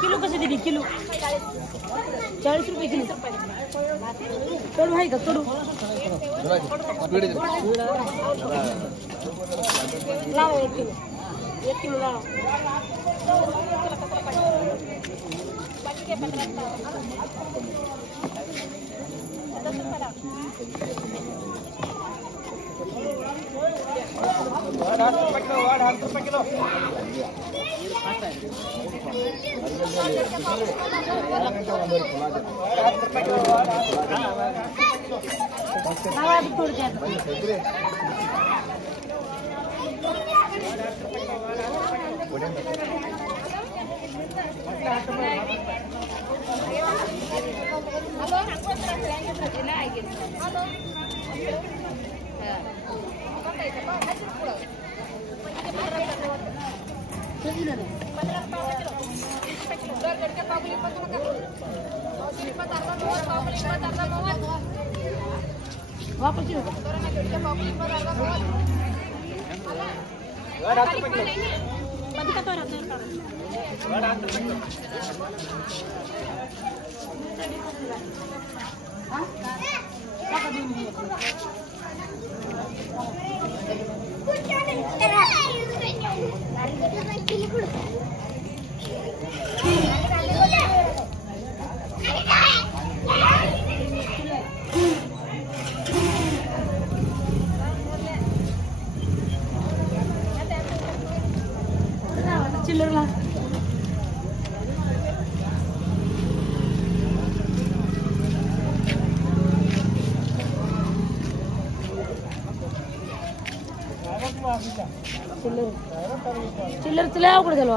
Kilo कसे दिली kilo 40 रुपये किलो कडू आहे का कडू लावा 1 किलो लावा वापस चिल्लर चिल्लर चिल्लर अवघड झालो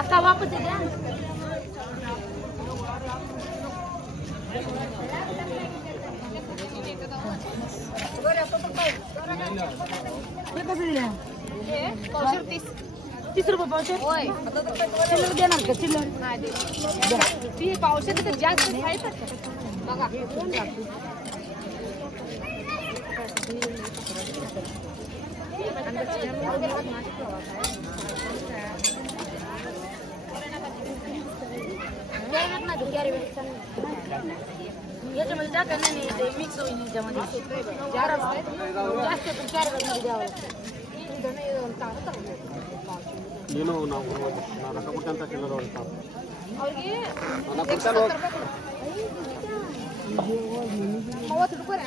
आता वापस येते कसं दिलं 30 रुपये पावशेर चिल्लर देणार का चिल्लर ती पावशेर तर जास्त आहे बघा याच्यामध्ये टाका नाही मिक्स होईल याच्यामध्ये जास्त कॅरेटमध्ये द्यावं ನೀನು ನಾವು ರೊಕ್ಕ ಚಿಲ್ಲರ ಅವ್ರಿಗೆ 30 ರೂಪಾಯಿ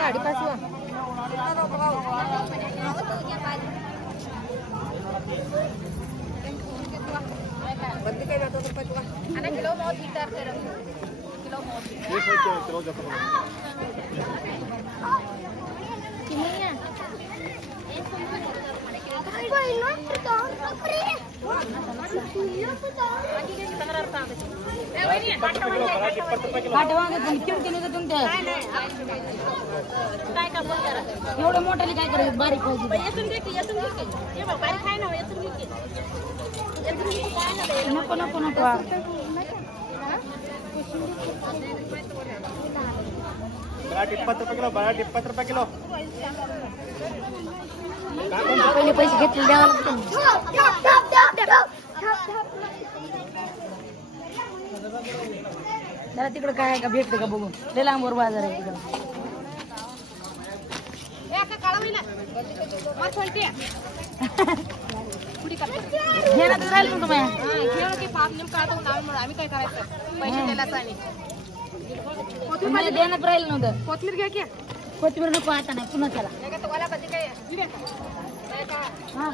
ಗಾಡಿ ಪಾಸುವ बंदीकाय जातो तर पैसा आणि किलो 30 लीटर किलो 30 किलो जातो किलोया कोई नोट तो फ्री पाठवांगे पण किलो किलो तर तुमच्या काय का बोल करा एवढं मोठ्याने काय करायचं बारीक पाहिजे येसून घे ये बारीक खाय ना येसून घे नको नको नको बटाट 20 रुपये किलो बटाट 20 रुपये किलो पहिले पैसे घेतले द्यावा लागते जरा तिकडे काय आहे का भेटते का बघू लय लांबवर बाजार आहे तिकडे घेण्यात राहिलं ना तुम्ही घेऊन की पाप नेमकं आता आम्ही काय करायचं पैसे दिलाच आणि देण्यात राहिलं नव्हतं कोथमीर घ्या की कोथमीर नको आता नाही पुन्हा त्याला हा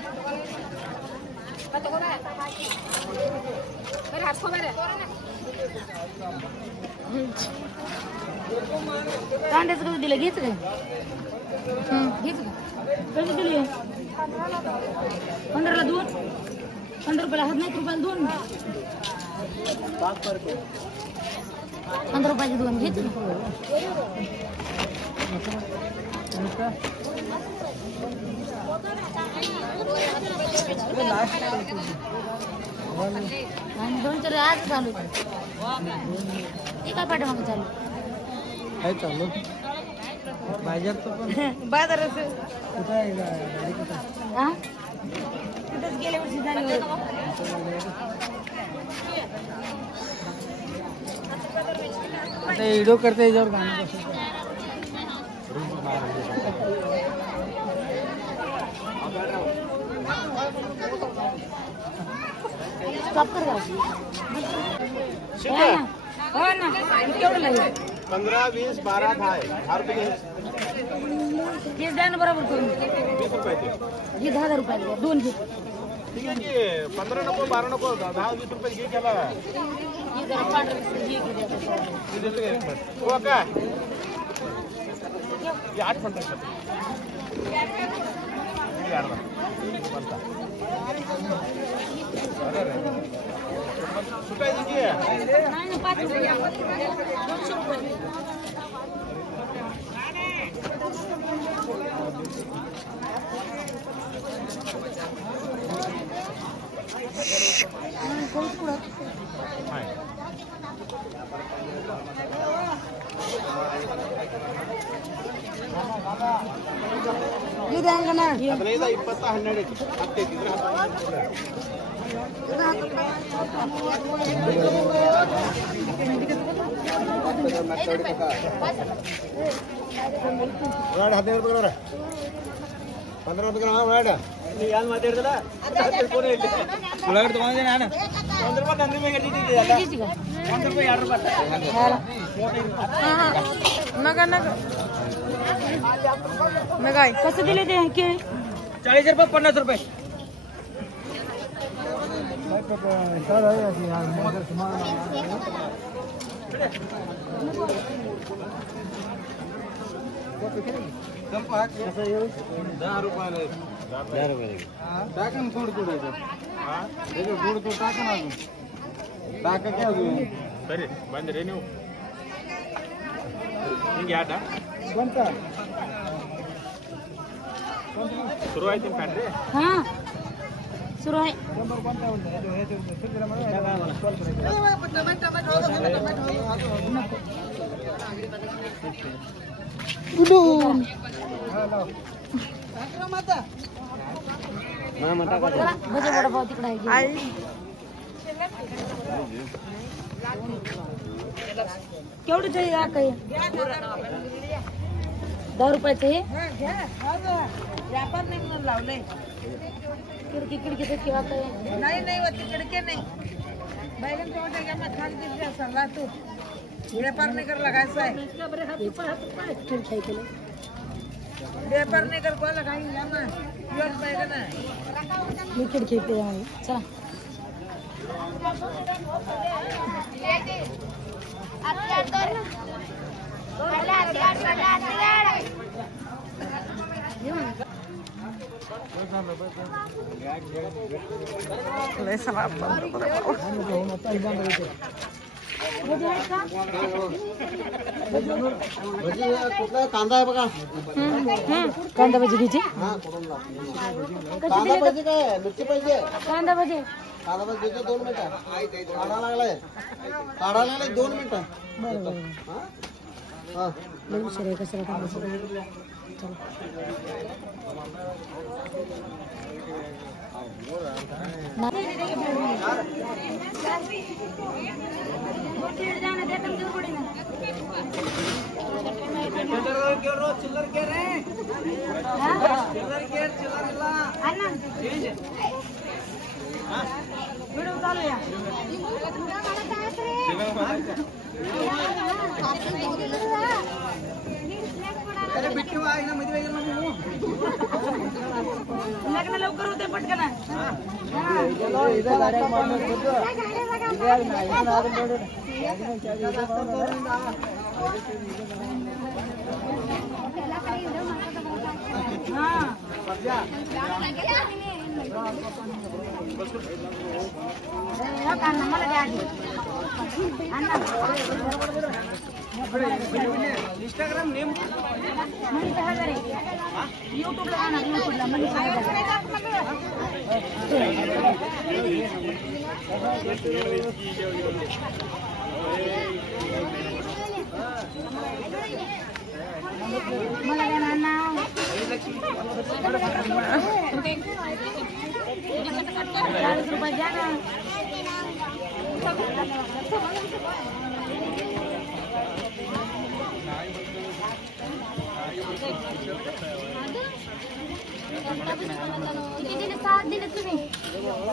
कांद्याचं कसं दिलं घ्यायचं काय घ्यायचं का कसं दिली 15ला 2 15 रुपयाला 15 रुपयाला 2 15 रुपयाचे 2 घ्यायचं ना आणि 2-4 आज चालू काय पाठीमागे चालू काय चालू बाजारचं पण बाजाराचं कुठं आहे गाडी कुठं हा तिथंच गेल्या वर्षी झाली होती. आता व्हिडिओ करता याच्यावर गाणं कसं स्टॉप कर का? हो ना केवढं लागेल 15, 20, 12 10 रुपये हे द्या ना बरोबर करून 20 रुपये ते. हे 10,000 रुपये दोन घे ठीक आहे की 15 नको 12 नको 10-20 रुपये घे केला हे जरा पांढरं हे घे द्या. हो काय 8 म्हणतात सुटायची की नाही ना 5 रुपये 200 रुपये ಅದನ್ನ 20 12 15 रुपये ಯಾರು ಮಾತಾಡಿದಲ್ಲ ಉಳ್ಳಾಗಡ್ಡಿ ತಗೊಂಡಿದ್ದೀನಿ ನಾನು 1 ರೂಪಾಯಿ 1 ರೂಪಾಯಿ ಹಿಡಿದಿದ್ದೆ ಅಲ್ಲ 1 ರೂಪಾಯಿ 2 ರೂಪಾಯಿ कसं दिले ते केळी 40 रुपये 50 रुपये ಸರಿ ಬಂದ್ರಿ ನೀವು ಹಿಂಗೆ ಆಟ ಶುರು ಆಯ್ತು ನಿಮ್ಮ ಫ್ಯಾಕ್ಟ್ರಿ हा सुरू आहे भजी वडापाव तिकडे आहे केवढं ते काही 10 रुपयाचं हे व्यापार नाही म्हणून लावलंय खिडकी किंवा काही नाही होती खिडकी नाही बैगन टमाटर घ्या मग खाली दिसते सल्ला तू व्यापार नाही कर लगायचा आहे व्यापार नाही कर कोणाला काही घ्या ना दिवस बैगन मी खिडकी पे आहे चला कांदा आहे बघा कांदा भजी घ्यायची कांदा पाहिजे काय मिरची पाहिजे कांदा भजी कांदा पाहिजे 2 मिनिटं काढा लागलाय 2 मिनिटं बरोबर हा लई उशीर आहे कशाला कांदा चिल्लर के रे चिल्लर के व्हिडिओ चालू आहे अरे बिट्टू आहे ना मध्ये वेगळं नको लग्न लवकर होते पटकन मला द्या इंस्टाग्राम नेम मनीषा हजारे यूट्यूबला यूट्यूबला मनीषा हजारे मला काय नाना ₹40 द्या ना. किती दिले? 7 दिले तुम्ही.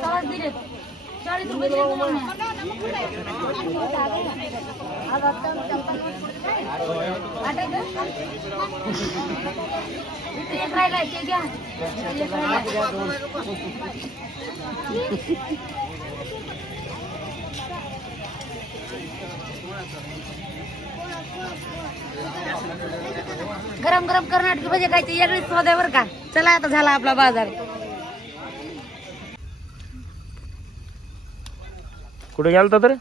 7 दिले. ₹40 दिले तुम्हाला. एक राहिलाय ते घ्या. एक गरम गरम कर्नाटकी भजी खायची वेगळीच स्वाद आहे बरं का. चला आता झाला आपला बाजार. कुठे गेलता तर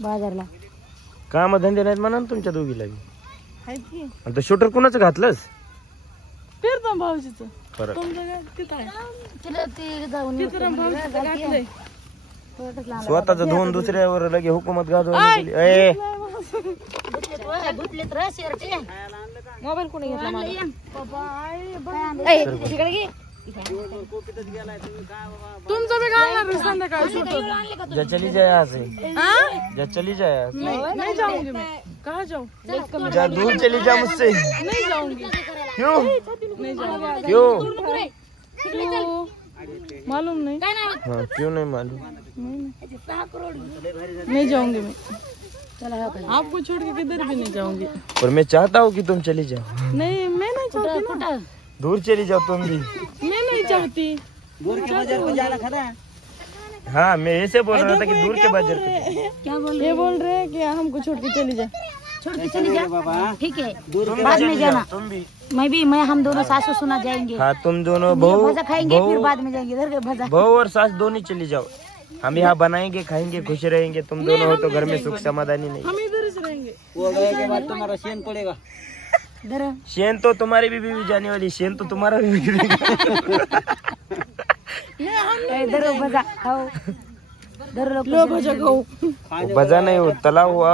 बाजारला काम धंदे नाहीत म्हणा ना तुमच्या दोघीला बी. आहेत की आणि ते शूटर कुणाचं घातलंस तीर्थम भाऊजीचं परत तुमचं काय तिथं आहे तिला ते जाऊन तीर्थम भाऊजीचं घातलंय स्वतःच धुवून दुसऱ्यावर लगे हुकूमत गाजवली. ए मोबाईल कोणी घेतला तुमचं बी घालणार संध्याकाळी शूटर. जा चली जाए यहाँ से, जा चली जाए यहाँ से. नहीं जाऊंगी मैं. कहाँ जाऊँ? जा दूर चली जा मुझसे. नहीं जाऊंगी. क्यों नहीं जाऊंगी. क्यों मालूम नहीं. हाँ क्यों नहीं मालूम. नहीं जाऊंगी मैं. आपको छोड़ के किधर भी नहीं जाऊंगी. पर मैं चाहता हूँ कि तुम चली जाओ. नहीं मैं नहीं चाहती ना. दूर चली जाओ तुम भी. मैं नहीं चाहती. दूर के बाजार में जाना खड़ा. हाँ मैं ऐसे बोल रहा था कि दूर के बाजार पे. क्या बोल ये बोल रहे हैं कि हमको छोड़ के चली जा. छोड़ के चली जा. ठीक है तुम बाद में चली जाओ, जाना. तुम भी. मैं हम दोनों सासू सुना जाएंगे. हाँ तुम दोनों ये बहू भजा खाएंगे फिर बहू बाद में जाएंगे. इधर के भजा. बहू और सास दोनों चली जाओ. हम यहाँ बनाएंगे खाएंगे खुश रहेंगे. तुम दोनों हो तो घर में सुख समाधानी नहीं. हम इधर से रहेंगे. वो गए के बाद तुम्हारा शेन पड़ेगा. इधर शेन तो तुम्हारी भी बीवी जाने वाली. शेन तो तुम्हारा भी बिगड़ेगा. इधर भजा खाओ. इधर लो भजा खाओ. वो बजा नहीं हो तला हुआ.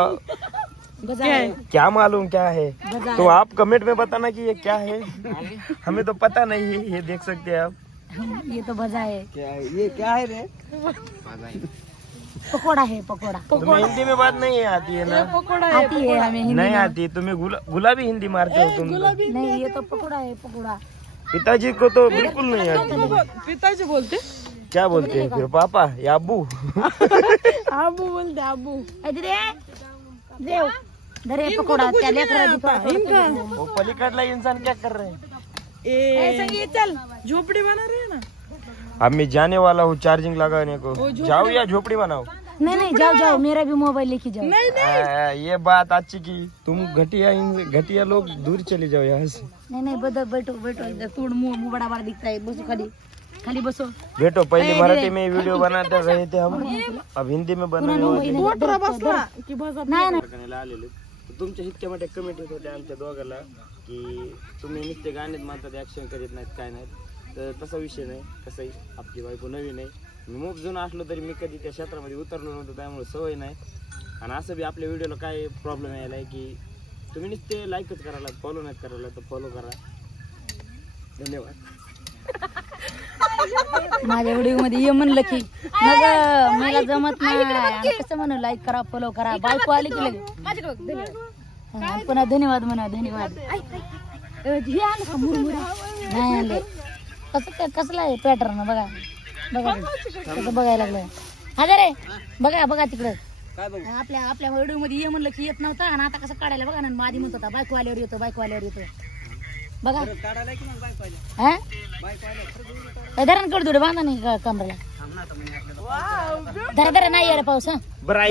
भजा क्या है? क्या मालूम क्या है भजा तो आप कमेंट में बताना कि ये क्या है. हमें तो पता नहीं है. ये देख सकते हैं आप. ये तो भजा है. क्या है ये? क्या है रे? पकोड़ा है पकोड़ा. तुम्हें हिंदी में बात नहीं आती है ना. पकोड़ा है. आती है हमें हिंदी नहीं में. आती. तुम्हें गुलाबी हिंदी मारते हो तुम तो. नहीं ये तो पकोड़ा है पकोड़ा. पिताजी को तो बिल्कुल नहीं आती. पिताजी बोलते. क्या बोलते हैं फिर पापा या अब्बू. आबू बोलते आबू. देव धरे पकोड़ा त्या लेकरा इनका वो पलीकडला इंसान क्या कर रहे हैं. ए चल झोपड़ी बना रहे हैं ना. अब मैं जाने वाला हूँ चार्जिंग लगाने को. जाओ या झोपड़ी बनाओ. नहीं नहीं जाओ जाओ मेरा भी मोबाइल लेके जाओ. ये बात अच्छी की. तुम घटिया लोग दूर चले जाओ यहाँ से. नहीं नहीं बदल बैठो बैठो. इधर तोड़ मुंह बड़ा बड़ा दिखता है. बसो खाली खाली बसो. बैठो. पहले मराठी में वीडियो बनाते रहे थे हम. अब हिंदी में बनवणे वाले. नाही आलेले. तुमच्या इतक्या मोठ्या कमेंट येत होत्या आमच्या दोघाला की तुम्ही नुसते गाणेच म्हणतात ऍक्शन करीत नाहीत काय नाहीत. तर तसा विषय नाही. कसंही आपली बायको नवीन आहे. मी मूग जुनं असलो तरी मी कधी त्या क्षेत्रामध्ये उतरलो नव्हतो त्यामुळे सवय नाही. आणि असं बी आपल्या व्हिडिओला काय प्रॉब्लेम यायला आहे की तुम्ही नुसते लाईकच करायला फॉलो नाहीत करायला. तर फॉलो करा. धन्यवाद. माझ्या व्हिडिओ मध्ये ये म्हणलं की मग मला जमत नाही. कसं म्हणू लाईक करा फॉलो करा. बायको आली की लगे पुन्हा धन्यवाद म्हणा. धन्यवाद. हे आलं का मुरमुरा. नाही आले. कसलं आहे पॅटर्न बघा बघा कसं बघायला लागलं. हा रे बघा बघा तिकडं आपल्या व्हिडिओ मध्ये ये म्हणलं की येत नव्हता. आणि आता कसं काढायला बघा ना. आधी म्हणत होता बायको आल्यावर येतो बायको आल्यावर येतो. बघा हा धरण कडू बांधा नाही कमरेला. धरा धरा नाही यार पाऊस. हा बरं